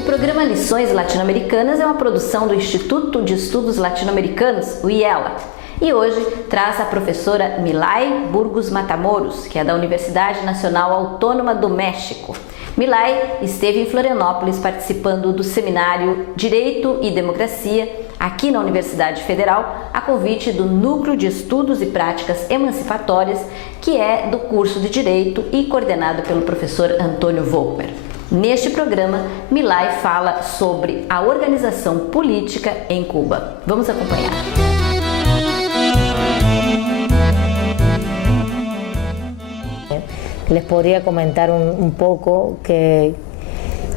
O programa Lições Latino-Americanas é uma produção do Instituto de Estudos Latino-Americanos, o IELA, e hoje traz a professora Milay Burgos Matamoros, que é da Universidade Nacional Autônoma do México. Milay esteve em Florianópolis participando do seminário Direito e Democracia, aqui na Universidade Federal, a convite do Núcleo de Estudos e Práticas Emancipatórias, que é do curso de Direito e coordenado pelo professor Antônio Volper. Neste programa, Milay fala sobre a organização política em Cuba. Vamos acompanhar. Les podría comentar un poco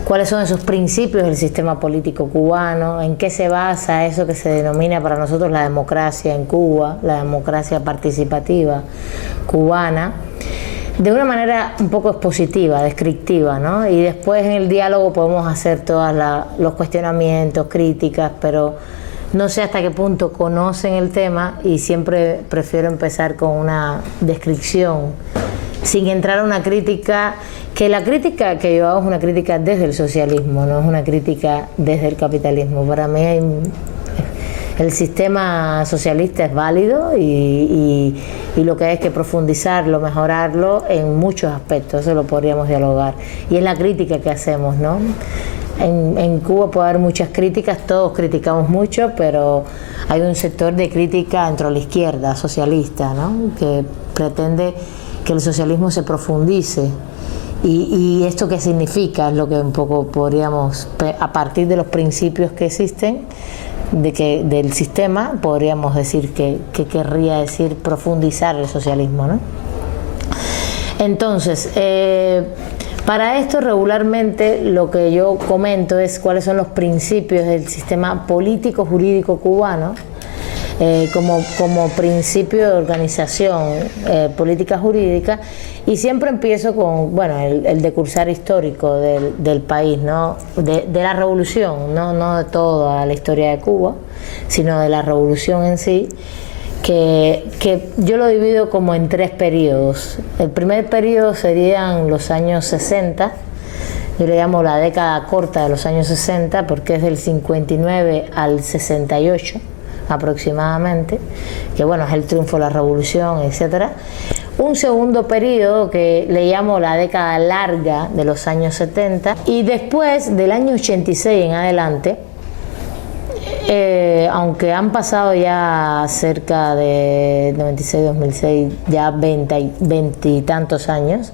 cuáles son esos principios del sistema político cubano, en qué se basa eso que se denomina para nosotros la democracia en Cuba, la democracia participativa cubana, de una manera un poco expositiva, descriptiva, ¿no? Y después en el diálogo podemos hacer todos los cuestionamientos, críticas, pero no sé hasta qué punto conocen el tema y siempre prefiero empezar con una descripción, sin entrar a una crítica, que la crítica que yo hago es una crítica desde el socialismo, no es una crítica desde el capitalismo. Para mí el sistema socialista es válido y lo que hay es que profundizarlo, mejorarlo en muchos aspectos, eso lo podríamos dialogar. Y es la crítica que hacemos, ¿no? En Cuba puede haber muchas críticas, todos criticamos mucho, pero hay un sector de crítica dentro de la izquierda socialista, ¿no? Que pretende que el socialismo se profundice. ¿Y esto qué significa? Es lo que un poco podríamos, a partir de los principios que existen, del sistema, podríamos decir que querría decir profundizar el socialismo, ¿no? Entonces, para esto regularmente lo que yo comento es cuáles son los principios del sistema político jurídico cubano como principio de organización política jurídica, y siempre empiezo con el decursar histórico del país, ¿no? de la revolución, no de toda la historia de Cuba, sino de la revolución en sí, que yo lo divido como en tres periodos. El primer periodo serían los años 60, yo le llamo la década corta de los años 60 porque es del 59 al 68 aproximadamente, que es el triunfo de la revolución, etcétera. Un segundo periodo que le llamo la década larga de los años 70, y después del año 86 en adelante, aunque han pasado ya cerca de 96-2006, ya 20 y tantos años,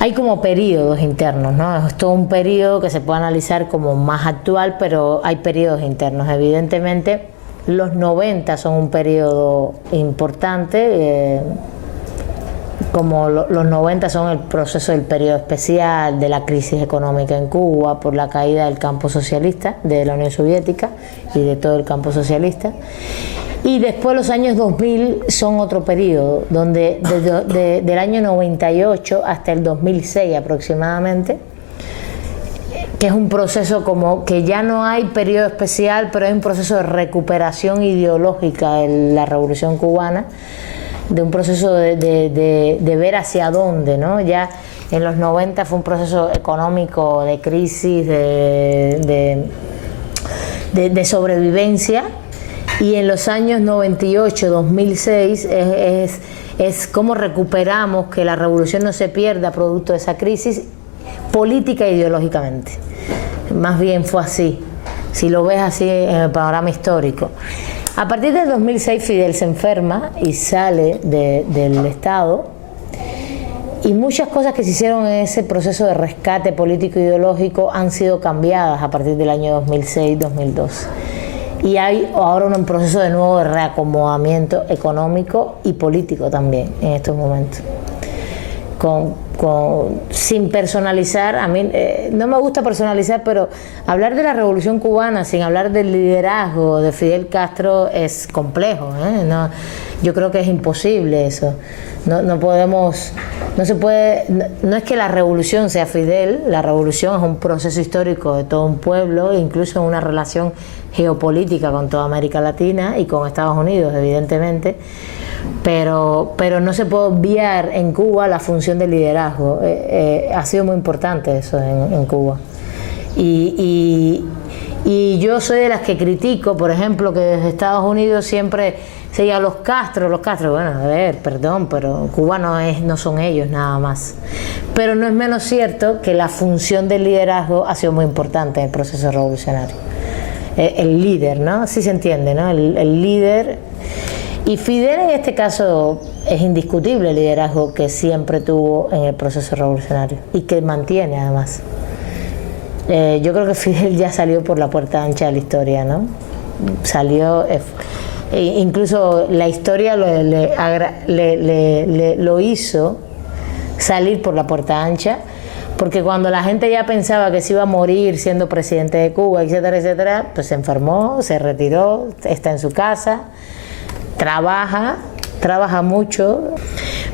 hay como periodos internos, ¿no? Es todo un periodo que se puede analizar como más actual, pero hay periodos internos. Evidentemente, los 90 son un periodo importante, como los 90 son el proceso del periodo especial de la crisis económica en Cuba por la caída del campo socialista, de la Unión Soviética y de todo el campo socialista. Y después los años 2000 son otro periodo, donde del año 98 hasta el 2006 aproximadamente, que es un proceso como que ya no hay periodo especial, pero hay un proceso de recuperación ideológica de la Revolución Cubana, de un proceso de ver hacia dónde, ¿no? Ya en los 90 fue un proceso económico de crisis, de sobrevivencia, y en los años 98-2006 es cómo recuperamos que la revolución no se pierda producto de esa crisis política e ideológicamente. Más bien fue así, si lo ves así en el panorama histórico. A partir del 2006 Fidel se enferma y sale del Estado, y muchas cosas que se hicieron en ese proceso de rescate político e ideológico han sido cambiadas a partir del año 2006-2012. Y hay ahora un proceso de nuevo de reacomodamiento económico y político también en estos momentos. Sin personalizar, a mí no me gusta personalizar, pero hablar de la Revolución Cubana sin hablar del liderazgo de Fidel Castro es complejo, ¿eh? Yo creo que es imposible eso. No es que la revolución sea Fidel, la revolución es un proceso histórico de todo un pueblo, incluso en una relación geopolítica con toda América Latina y con Estados Unidos, evidentemente. Pero no se puede obviar en Cuba la función del liderazgo. Ha sido muy importante eso en Cuba. Y yo soy de las que critico, por ejemplo, que desde Estados Unidos siempre se diga los Castro, bueno, a ver, perdón, pero Cuba no son ellos nada más. Pero no es menos cierto que la función del liderazgo ha sido muy importante en el proceso revolucionario. El líder, ¿no? Así se entiende, ¿no? El líder. Y Fidel en este caso es indiscutible el liderazgo que siempre tuvo en el proceso revolucionario y que mantiene además. Yo creo que Fidel ya salió por la puerta ancha de la historia, ¿no? Salió, incluso la historia lo hizo salir por la puerta ancha, porque cuando la gente ya pensaba que se iba a morir siendo presidente de Cuba, etcétera, etcétera, pues se enfermó, se retiró, está en su casa, trabaja mucho.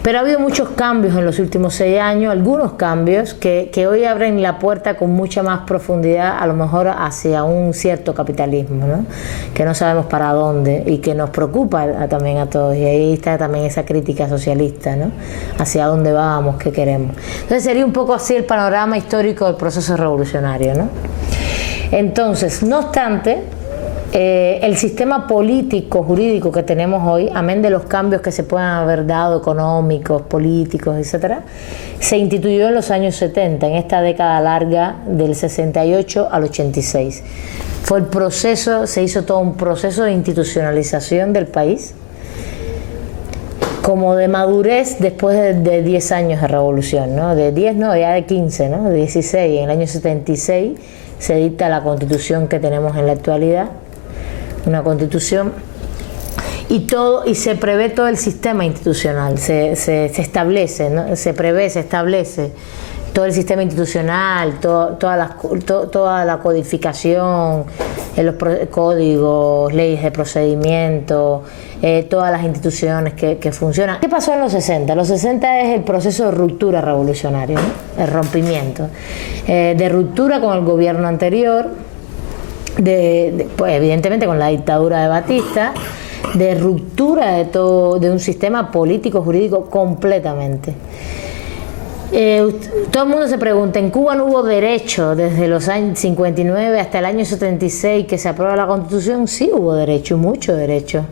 Pero ha habido muchos cambios en los últimos 6 años, algunos cambios que hoy abren la puerta con mucha más profundidad, a lo mejor hacia un cierto capitalismo, ¿no? Que no sabemos para dónde y que nos preocupa también a todos. Y ahí está también esa crítica socialista, ¿no? Hacia dónde vamos, qué queremos. Entonces sería un poco así el panorama histórico del proceso revolucionario, ¿no? Entonces, no obstante, el sistema político, jurídico que tenemos hoy, amén de los cambios que se puedan haber dado, económicos, políticos, etcétera, se instituyó en los años 70, en esta década larga del 68 al 86. Fue el proceso, se hizo todo un proceso de institucionalización del país, como de madurez después de 10 años de revolución, ¿no? De 10 no, ya de 15, ¿no? De 16. En el año 76 se dicta la constitución que tenemos en la actualidad, una constitución, y se prevé todo el sistema institucional, se establece, ¿no? Se prevé, se establece todo el sistema institucional, toda la codificación, los códigos, leyes de procedimiento, todas las instituciones que funcionan. ¿Qué pasó en los 60? Los 60 es el proceso de ruptura revolucionaria, ¿no? El rompimiento, de ruptura con el gobierno anterior, pues evidentemente con la dictadura de Batista, de ruptura de un sistema político jurídico completamente. Todo el mundo se pregunta, ¿en Cuba no hubo derecho desde los años 59 hasta el año 76 que se aprueba la Constitución? Sí hubo derecho, mucho derecho.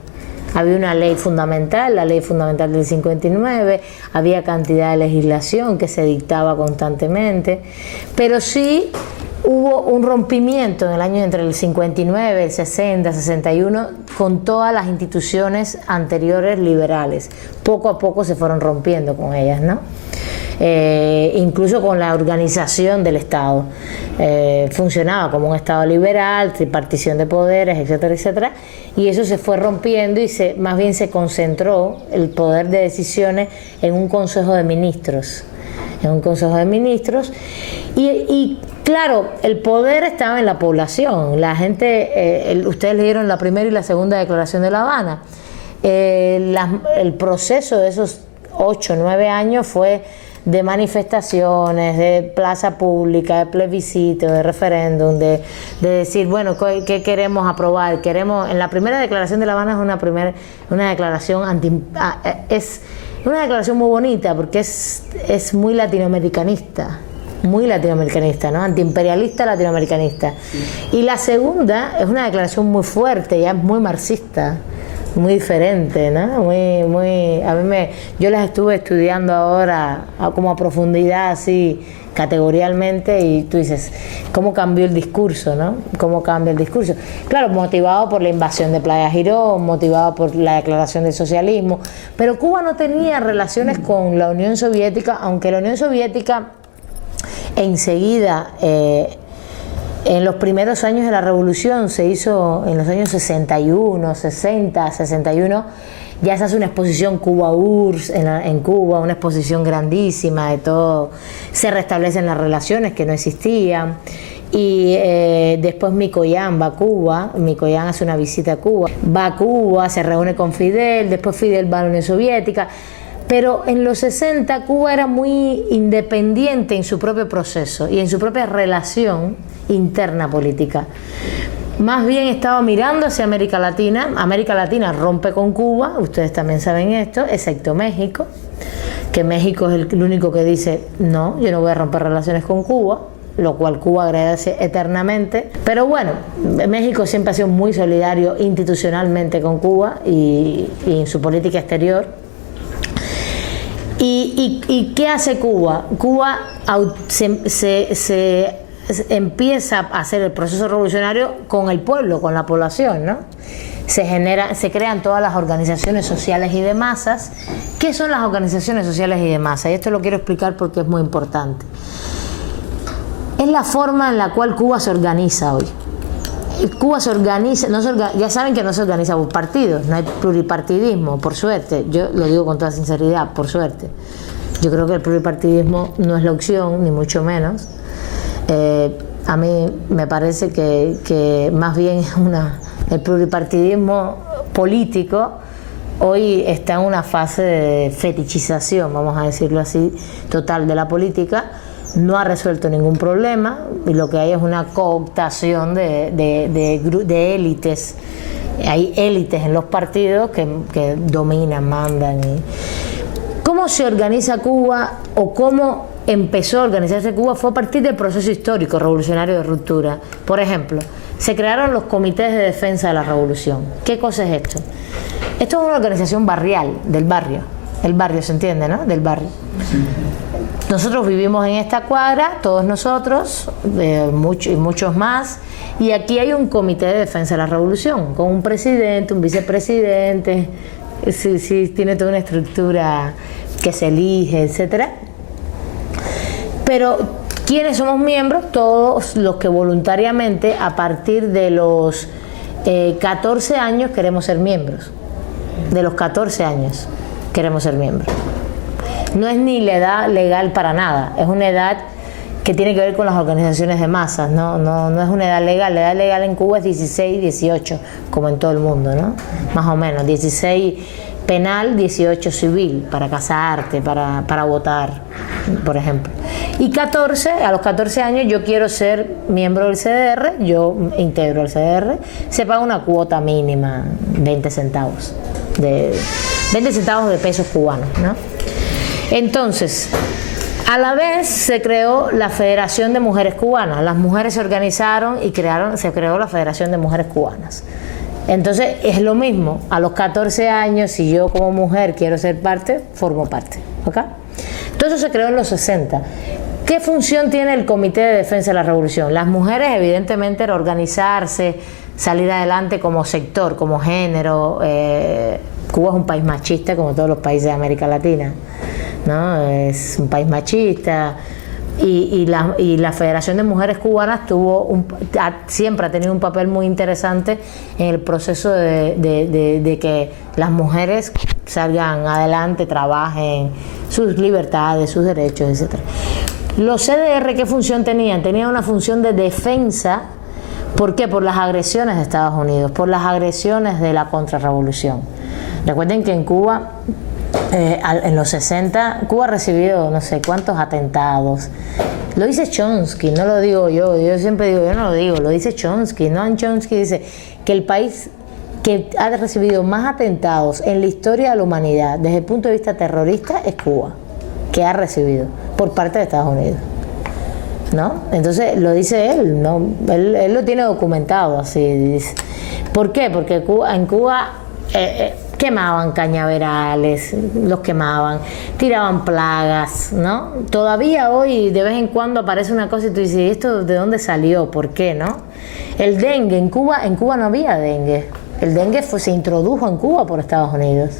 Había una ley fundamental, la ley fundamental del 59, había cantidad de legislación que se dictaba constantemente, pero sí hubo un rompimiento en el año entre el 59, el 60, 61 con todas las instituciones anteriores liberales. Poco a poco se fueron rompiendo con ellas, ¿no? Incluso con la organización del Estado. Funcionaba como un Estado liberal, tripartición de poderes, etcétera, etcétera, y eso se fue rompiendo y más bien se concentró el poder de decisiones en un Consejo de Ministros. Y claro, el poder estaba en la población. La gente, ustedes leyeron la primera y la segunda declaración de La Habana. El proceso de esos 8 o 9 años fue de manifestaciones, de plaza pública, de plebiscito, de referéndum, de decir, bueno, ¿qué queremos aprobar? En la primera declaración de La Habana es una declaración es una declaración muy bonita porque es muy latinoamericanista, ¿no? Antiimperialista, latinoamericanista. Y la segunda es una declaración muy fuerte, ya es muy marxista, muy diferente, ¿no? Yo las estuve estudiando ahora como a profundidad, así categorialmente, y tú dices, ¿cómo cambió el discurso, no? ¿Cómo cambia el discurso? Claro, motivado por la invasión de Playa Girón, motivado por la declaración del socialismo, pero Cuba no tenía relaciones con la Unión Soviética, aunque la Unión Soviética enseguida, en los primeros años de la revolución, se hizo en los años 61, 60, 61, ya se hace una exposición Cuba URSS en Cuba, una exposición grandísima de todo, se restablecen las relaciones que no existían, y después Mikoyan va a Cuba, Mikoyan hace una visita a Cuba, se reúne con Fidel, después Fidel va a la Unión Soviética. Pero en los 60 Cuba era muy independiente en su propio proceso y en su propia relación interna política. Más bien estaba mirando hacia América Latina. América Latina rompe con Cuba, ustedes también saben esto, excepto México, que México es el único que dice, no, yo no voy a romper relaciones con Cuba. lo cual Cuba agradece eternamente. Pero bueno, México siempre ha sido muy solidario institucionalmente con Cuba y en su política exterior. ¿Y qué hace Cuba? Cuba se empieza a hacer el proceso revolucionario con el pueblo, con la población, ¿no? Se crean todas las organizaciones sociales y de masas. ¿Qué son las organizaciones sociales y de masas? Y esto lo quiero explicar porque es muy importante. Es la forma en la cual Cuba se organiza hoy. Cuba se organiza, ya saben que no se organiza por partidos, no hay pluripartidismo, por suerte. Yo lo digo con toda sinceridad, por suerte. Yo creo que el pluripartidismo no es la opción, ni mucho menos. A mí me parece que más bien el pluripartidismo político hoy está en una fase de fetichización, vamos a decirlo así, total de la política. No ha resuelto ningún problema y lo que hay es una cooptación de élites. Hay élites en los partidos que dominan, mandan. ¿Cómo se organiza Cuba o cómo empezó a organizarse Cuba? Fue a partir del proceso histórico revolucionario de ruptura. Por ejemplo, se crearon los comités de defensa de la revolución. ¿Qué cosa es esto? Esto es una organización barrial, del barrio. El barrio, ¿se entiende, no? Del barrio. Nosotros vivimos en esta cuadra, todos nosotros, y muchos más, y aquí hay un comité de defensa de la revolución, con un presidente, un vicepresidente, sí, tiene toda una estructura que se elige, etcétera. Pero, ¿quiénes somos miembros? Todos los que voluntariamente, a partir de los 14 años, queremos ser miembros. De los 14 años queremos ser miembros. No es ni la edad legal para nada, es una edad que tiene que ver con las organizaciones de masas, no es una edad legal. La edad legal en Cuba es 16, 18, como en todo el mundo, ¿no? Más o menos, 16 penal, 18 civil, para casarte, para votar, por ejemplo. Y 14, a los 14 años yo quiero ser miembro del CDR, yo integro el CDR, se paga una cuota mínima, 20 centavos de pesos cubanos, ¿no? Entonces, a la vez se creó la Federación de Mujeres Cubanas. Las mujeres se organizaron y se creó la Federación de Mujeres Cubanas. Entonces, es lo mismo. A los 14 años, si yo como mujer quiero ser parte, formo parte. ¿Ok? Todo eso se creó en los 60. ¿Qué función tiene el Comité de Defensa de la Revolución? Las mujeres, evidentemente, era organizarse, salir adelante como sector, como género. Cuba es un país machista, como todos los países de América Latina, ¿no? Es un país machista y la Federación de Mujeres Cubanas siempre ha tenido un papel muy interesante en el proceso de que las mujeres salgan adelante, trabajen sus libertades, sus derechos, etc. Los CDR, ¿qué función tenían? Tenían una función de defensa. ¿Por qué? Por las agresiones de Estados Unidos, por las agresiones de la contrarrevolución. Recuerden que en Cuba, en los 60, Cuba ha recibido no sé cuántos atentados. Lo dice Chomsky, no lo digo yo siempre digo, yo no lo digo, lo dice Chomsky. Noam Chomsky dice que el país que ha recibido más atentados en la historia de la humanidad desde el punto de vista terrorista es Cuba, que ha recibido por parte de Estados Unidos, ¿no? Entonces lo dice él, ¿no? Él lo tiene documentado así, dice. ¿Por qué? Porque en Cuba quemaban cañaverales, los quemaban, tiraban plagas, ¿no? Todavía hoy de vez en cuando aparece una cosa y tú dices, ¿esto de dónde salió? ¿Por qué? ¿No? El dengue, en Cuba no había dengue. El dengue se introdujo en Cuba por Estados Unidos.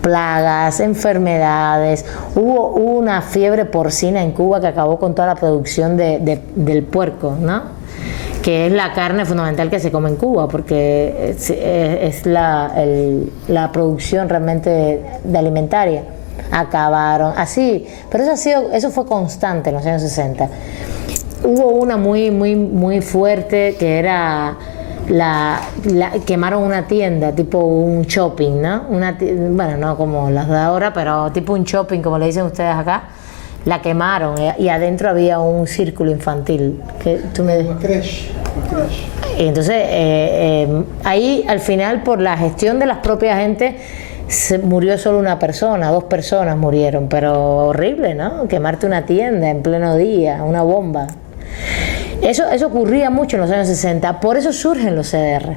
Plagas, enfermedades, hubo una fiebre porcina en Cuba que acabó con toda la producción del puerco, ¿no? Que es la carne fundamental que se come en Cuba, porque es la producción realmente de alimentaria. Acabaron así, pero eso fue constante en los años 60. Hubo una muy fuerte que era quemaron una tienda, tipo un shopping, ¿no? Bueno, no como las de ahora, pero tipo un shopping, como le dicen ustedes acá. La quemaron y adentro había un círculo infantil. Una creche. Entonces, ahí al final, por la gestión de las propias gentes, murió solo una persona, 2 personas murieron, pero horrible, ¿no? Quemarte una tienda en pleno día, una bomba. Eso ocurría mucho en los años 60, por eso surgen los CDR.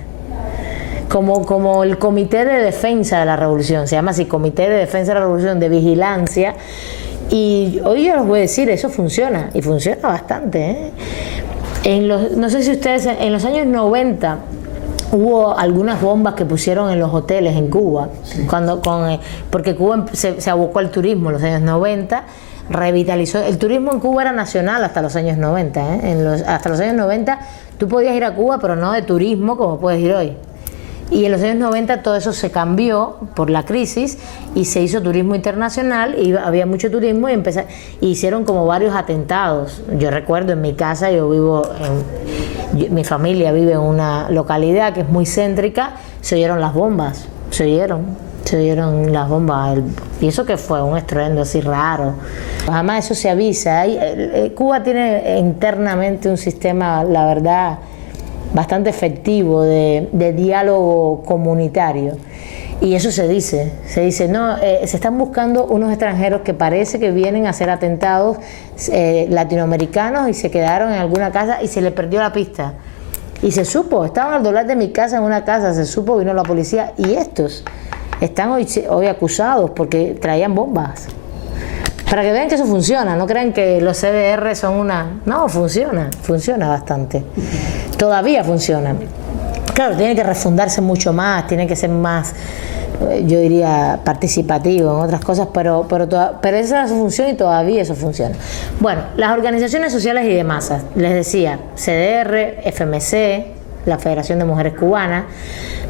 Como el Comité de Defensa de la Revolución, se llama así, Comité de Defensa de la Revolución, de vigilancia. Y hoy yo les voy a decir, eso funciona, y funciona bastante, ¿eh? No sé si ustedes, en los años 90 hubo algunas bombas que pusieron en los hoteles en Cuba, sí. Porque Cuba se abocó al turismo en los años 90, revitalizó. El turismo en Cuba era nacional hasta los años 90, ¿eh? Hasta los años 90 tú podías ir a Cuba, pero no de turismo como puedes ir hoy. Y en los años 90 todo eso se cambió por la crisis y se hizo turismo internacional y había mucho turismo y hicieron como varios atentados. Yo recuerdo en mi casa, mi familia vive en una localidad que es muy céntrica, se oyeron las bombas, se oyeron las bombas. Y eso que fue un estruendo así raro. Además eso se avisa. Cuba tiene internamente un sistema, la verdad, bastante efectivo de diálogo comunitario, y eso se dice no, se están buscando unos extranjeros que parece que vienen a hacer atentados latinoamericanos y se quedaron en alguna casa y se les perdió la pista y se supo, estaban al doblar de mi casa en una casa, se supo, vino la policía y estos están hoy acusados porque traían bombas. Para que vean que eso funciona, no crean que los CDR son No, funciona bastante. Todavía funciona. Claro, tiene que refundarse mucho más, tiene que ser más, yo diría, participativo en otras cosas, pero esa es su función y todavía eso funciona. Bueno, las organizaciones sociales y de masas, les decía, CDR, FMC, la Federación de Mujeres Cubanas,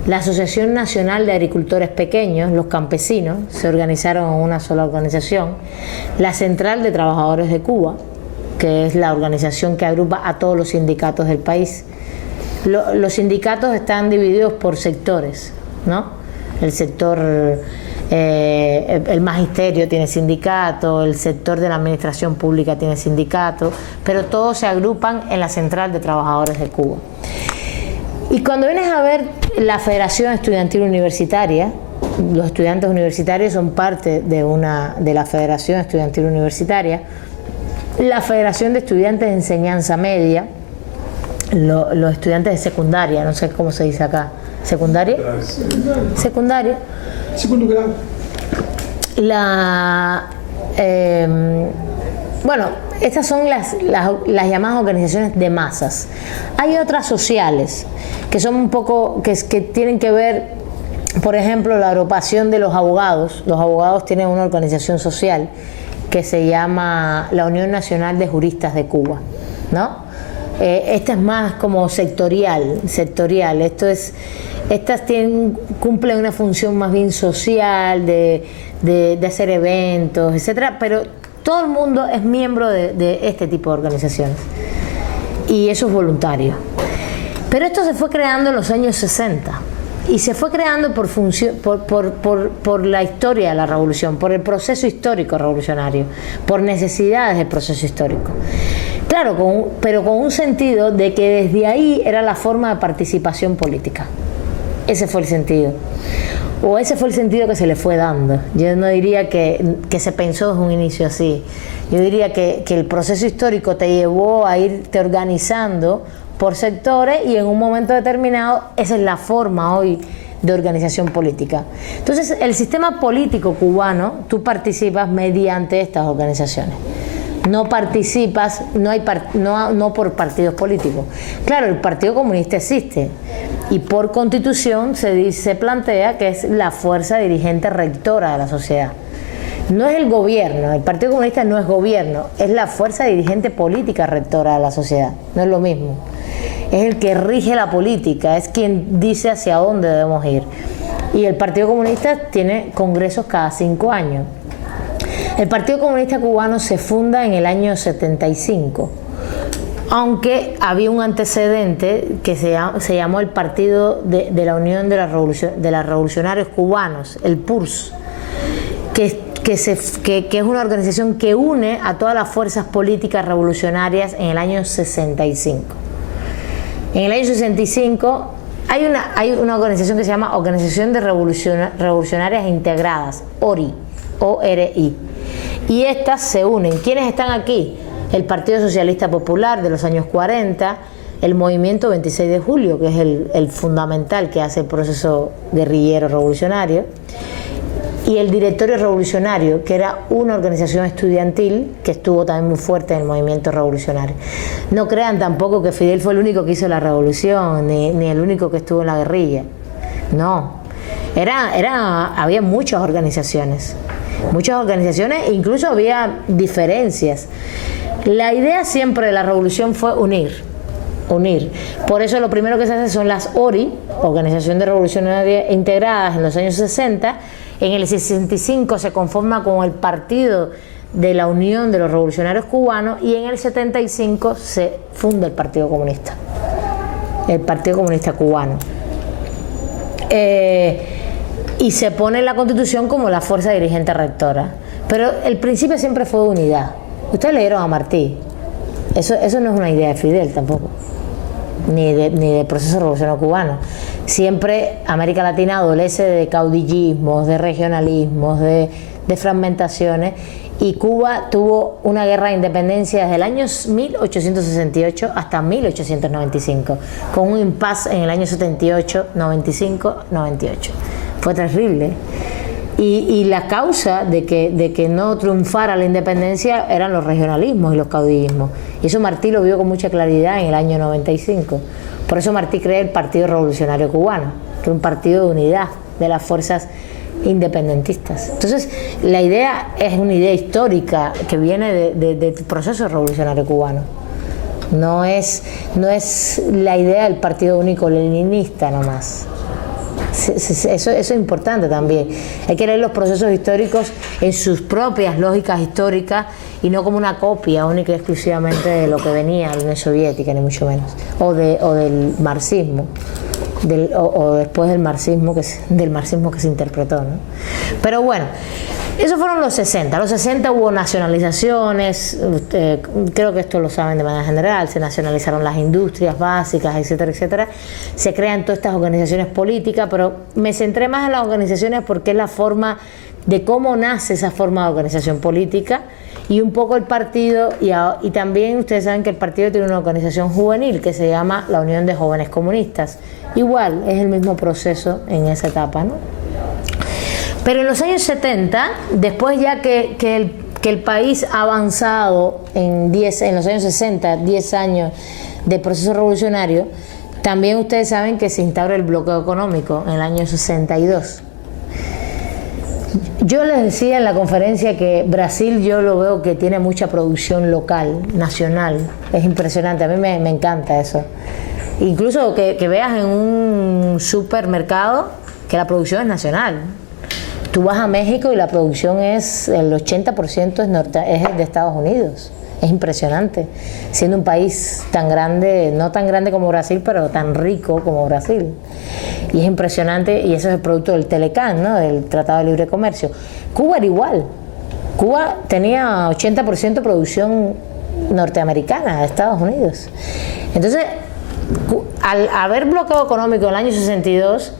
la Asociación Nacional de Agricultores Pequeños, los campesinos, se organizaron en una sola organización, la Central de Trabajadores de Cuba, que es la organización que agrupa a todos los sindicatos del país. Los sindicatos están divididos por sectores, ¿no? El sector, el magisterio tiene sindicato, el sector de la administración pública tiene sindicato, pero todos se agrupan en la Central de Trabajadores de Cuba. Y cuando vienes a ver la Federación Estudiantil Universitaria, los estudiantes universitarios son parte de la Federación Estudiantil Universitaria, la Federación de Estudiantes de Enseñanza Media, los estudiantes de secundaria, no sé cómo se dice acá, ¿secundaria? Secundaria. Segundo grado. Bueno, estas son las llamadas organizaciones de masas. Hay otras sociales que son un poco, que tienen que ver, por ejemplo, la agrupación de los abogados. Los abogados tienen una organización social que se llama la Unión Nacional de Juristas de Cuba, ¿no? Esta es más como sectorial. Estas cumplen una función más bien social, de hacer eventos, etcétera, pero todo el mundo es miembro de este tipo de organizaciones y eso es voluntario. Pero esto se fue creando en los años 60 y se fue creando por la historia de la revolución, por el proceso histórico revolucionario, por necesidades del proceso histórico. Claro, pero con un sentido de que desde ahí era la forma de participación política. Ese fue el sentido. O ese fue el sentido que se le fue dando. Yo no diría que se pensó desde un inicio así. Yo diría que el proceso histórico te llevó a irte organizando por sectores y en un momento determinado esa es la forma hoy de organización política. Entonces, el sistema político cubano, tú participas mediante estas organizaciones. No participas, no por partidos políticos. Claro, el Partido Comunista existe y por Constitución se plantea que es la fuerza dirigente rectora de la sociedad. No es el gobierno, el Partido Comunista no es gobierno, es la fuerza dirigente política rectora de la sociedad, no es lo mismo. Es el que rige la política, es quien dice hacia dónde debemos ir. Y el Partido Comunista tiene congresos cada 5 años. El Partido Comunista Cubano se funda en el año 75, aunque había un antecedente que se llamó el Partido de la Unión de los Revolucionarios Cubanos, el PURS, que es una organización que une a todas las fuerzas políticas revolucionarias en el año 65. En el año 65 hay una organización que se llama Organización de Revolucionarias Integradas, ORI, O-R-I. Y estas se unen. ¿Quiénes están aquí? el Partido Socialista Popular de los años 40, el movimiento 26 de julio, que es el fundamental que hace el proceso guerrillero revolucionario, y el Directorio Revolucionario, que era una organización estudiantil que estuvo también muy fuerte en el movimiento revolucionario. No crean tampoco que Fidel fue el único que hizo la revolución, ni el único que estuvo en la guerrilla. No, había muchas organizaciones, incluso había diferencias. La idea siempre de la revolución fue unir. Por eso lo primero que se hace son las ORI, Organización de Revolucionarias Integradas, en los años 60. En el 65 se conforma con el Partido de la Unión de los Revolucionarios Cubanos, y en el 75 se funda el Partido Comunista Cubano. Y se pone en la Constitución como la fuerza dirigente rectora. Pero el principio siempre fue de unidad. Ustedes leyeron a Martí. Eso no es una idea de Fidel tampoco, ni del proceso revolucionario cubano. Siempre América Latina adolece de caudillismos, de regionalismos, de fragmentaciones, y Cuba tuvo una guerra de independencia desde el año 1868 hasta 1895, con un impasse en el año 78, 95, 98. Fue terrible. Y la causa de que no triunfara la independencia eran los regionalismos y los caudillismos. Y eso Martí lo vio con mucha claridad en el año 95. Por eso Martí crea el Partido Revolucionario Cubano, que es un partido de unidad de las fuerzas independentistas. Entonces, la idea es una idea histórica que viene del proceso revolucionario cubano. No es la idea del partido único leninista nomás. Eso es importante también. Hay que leer los procesos históricos en sus propias lógicas históricas y no como una copia única y exclusivamente de lo que venía de la Unión Soviética, ni mucho menos, o del marxismo, o después del marxismo que se interpretó, ¿no? Pero bueno, esos fueron los 60. Los 60 hubo nacionalizaciones, creo que esto lo saben de manera general, se nacionalizaron las industrias básicas, etcétera, etcétera. Se crean todas estas organizaciones políticas, pero me centré más en las organizaciones porque es la forma de cómo nace esa forma de organización política, y un poco el partido, y también ustedes saben que el partido tiene una organización juvenil que se llama la Unión de Jóvenes Comunistas. Igual, es el mismo proceso en esa etapa, ¿no? Pero en los años 70, después ya que el país ha avanzado en los años 60, 10 años de proceso revolucionario, también ustedes saben que se instaura el bloqueo económico en el año 62. Yo les decía en la conferencia que Brasil, yo lo veo que tiene mucha producción local, nacional. Es impresionante, a mí me encanta eso. Incluso que veas en un supermercado que la producción es nacional. Tú vas a México y la producción es el 80% es de Estados Unidos. Es impresionante, siendo un país tan grande, no tan grande como Brasil, pero tan rico como Brasil. Y es impresionante, y eso es el producto del Telecán, ¿no? Del Tratado de Libre Comercio. Cuba era igual. Cuba tenía 80% producción norteamericana de Estados Unidos. Entonces, al haber bloqueo económico en el año 62,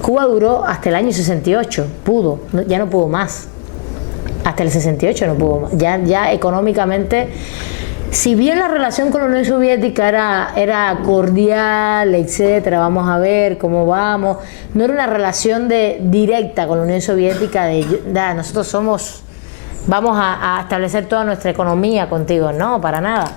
Cuba duró hasta el año 68, ya no pudo más. Hasta el 68 no pudo más. Ya económicamente, si bien la relación con la Unión Soviética era cordial, etcétera, vamos a ver cómo vamos, no era una relación directa con la Unión Soviética nosotros vamos a establecer toda nuestra economía contigo, no, para nada.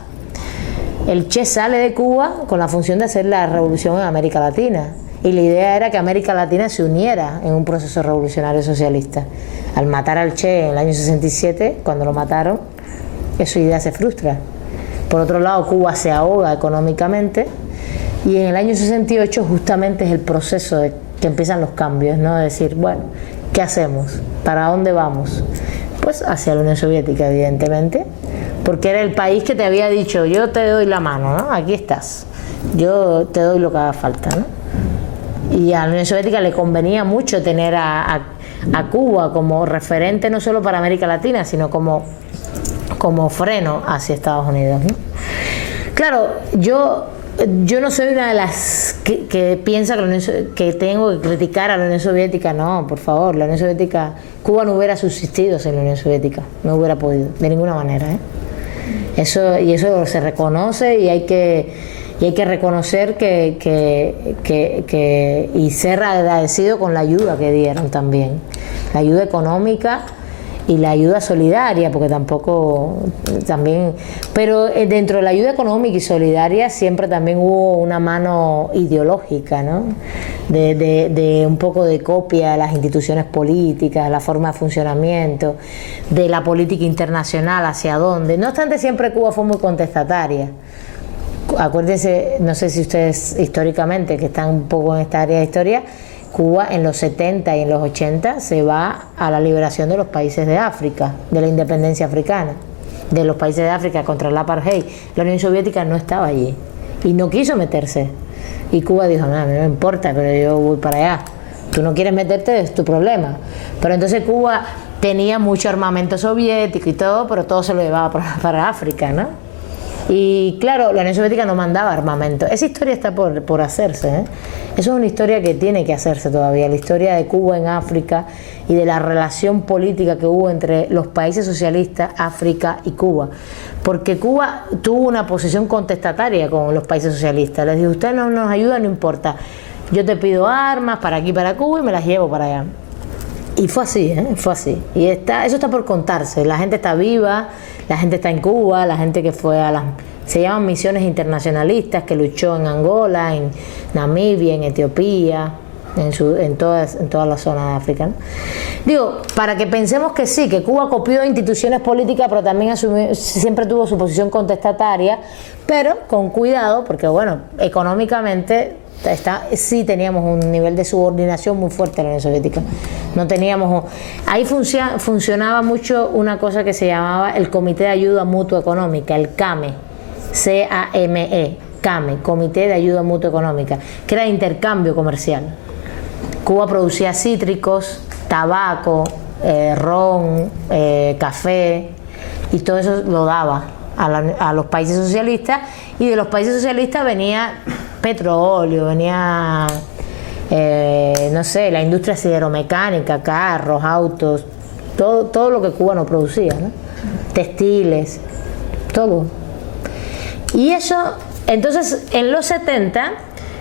El Che sale de Cuba con la función de hacer la revolución en América Latina, y la idea era que América Latina se uniera en un proceso revolucionario socialista. Al matar al Che en el año 67, cuando lo mataron, esa idea se frustra. Por otro lado, Cuba se ahoga económicamente, y en el año 68 justamente es el proceso de que empiezan los cambios, ¿no? De decir, bueno, ¿qué hacemos? ¿Para dónde vamos? Pues hacia la Unión Soviética, evidentemente, porque era el país que te había dicho, yo te doy la mano, ¿no? Aquí estás, yo te doy lo que haga falta, ¿no? Y a la Unión Soviética le convenía mucho tener a Cuba como referente no solo para América Latina, sino como freno hacia Estados Unidos, ¿no? Claro, yo no soy una de las que piensa que tengo que criticar a la Unión Soviética. No, por favor, la Unión Soviética, Cuba no hubiera subsistido sin la Unión Soviética, no hubiera podido, de ninguna manera, ¿eh? Eso se reconoce y hay que reconocer y ser agradecido con la ayuda que dieron también, la ayuda económica y la ayuda solidaria, porque pero dentro de la ayuda económica y solidaria siempre también hubo una mano ideológica, ¿no? De un poco de copia de las instituciones políticas, la forma de funcionamiento, de la política internacional, hacia dónde. No obstante, siempre Cuba fue muy contestataria. Acuérdense, no sé si ustedes históricamente, que están un poco en esta área de historia, Cuba en los 70 y en los 80 se va a la liberación de los países de África, de la independencia africana, de los países de África contra el apartheid. La Unión Soviética no estaba allí y no quiso meterse. Y Cuba dijo, no, a mí no me importa, pero yo voy para allá. Tú no quieres meterte, es tu problema. Pero entonces Cuba tenía mucho armamento soviético y todo, pero todo se lo llevaba para África, ¿no? Y claro, la Unión Soviética no mandaba armamento. Esa historia está por hacerse, ¿eh? Eso es una historia que tiene que hacerse todavía, la historia de Cuba en África y de la relación política que hubo entre los países socialistas, África y Cuba. Porque Cuba tuvo una posición contestataria con los países socialistas. Les dijo, usted no nos ayuda, no importa. Yo te pido armas para aquí, para Cuba, y me las llevo para allá. Y fue así, fue así. Y eso está por contarse. La gente está viva, la gente está en Cuba, la gente que fue a se llaman misiones internacionalistas, que luchó en Angola, en Namibia, en Etiopía, en toda la zona de África, ¿no? Digo, para que pensemos que sí, que Cuba copió instituciones políticas, pero también siempre tuvo su posición contestataria, pero con cuidado, porque bueno, económicamente sí teníamos un nivel de subordinación muy fuerte en la Unión Soviética. No teníamos... Ahí funcionaba mucho una cosa que se llamaba el Comité de Ayuda Mutua Económica, el CAME, CAME, Comité de Ayuda Mutua Económica, que era intercambio comercial. Cuba producía cítricos, tabaco, ron, café, y todo eso lo daba a los países socialistas, y de los países socialistas venía petróleo, venía no sé, la industria sideromecánica, carros, autos, todo lo que Cuba no producía, ¿no? Textiles, todo. Y eso, entonces en los 70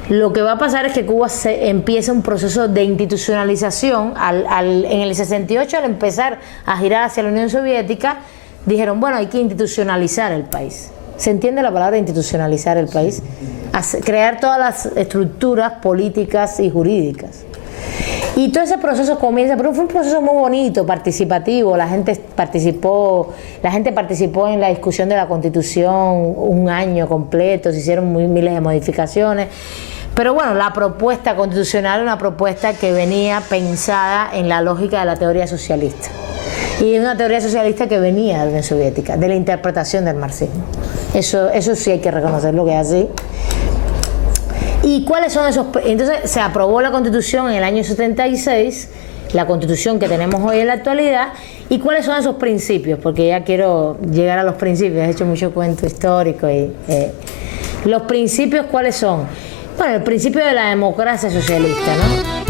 lo que va a pasar es que Cuba empieza un proceso de institucionalización. En el 68, al empezar a girar hacia la Unión Soviética, dijeron, bueno, hay que institucionalizar el país. ¿Se entiende la palabra institucionalizar el país? Crear todas las estructuras políticas y jurídicas. Y todo ese proceso comienza, pero fue un proceso muy bonito, participativo. La gente participó en la discusión de la Constitución un año completo, se hicieron miles de modificaciones. Pero bueno, la propuesta constitucional era una propuesta que venía pensada en la lógica de la teoría socialista. Y es una teoría socialista que venía de la Unión Soviética, de la interpretación del marxismo. Eso sí hay que reconocerlo que es así. ¿Y cuáles son esos? Entonces se aprobó la Constitución en el año 76, la Constitución que tenemos hoy en la actualidad. ¿Y cuáles son esos principios? Porque ya quiero llegar a los principios, he hecho mucho cuento histórico. ¿Los principios cuáles son? Bueno, el principio de la democracia socialista, ¿no?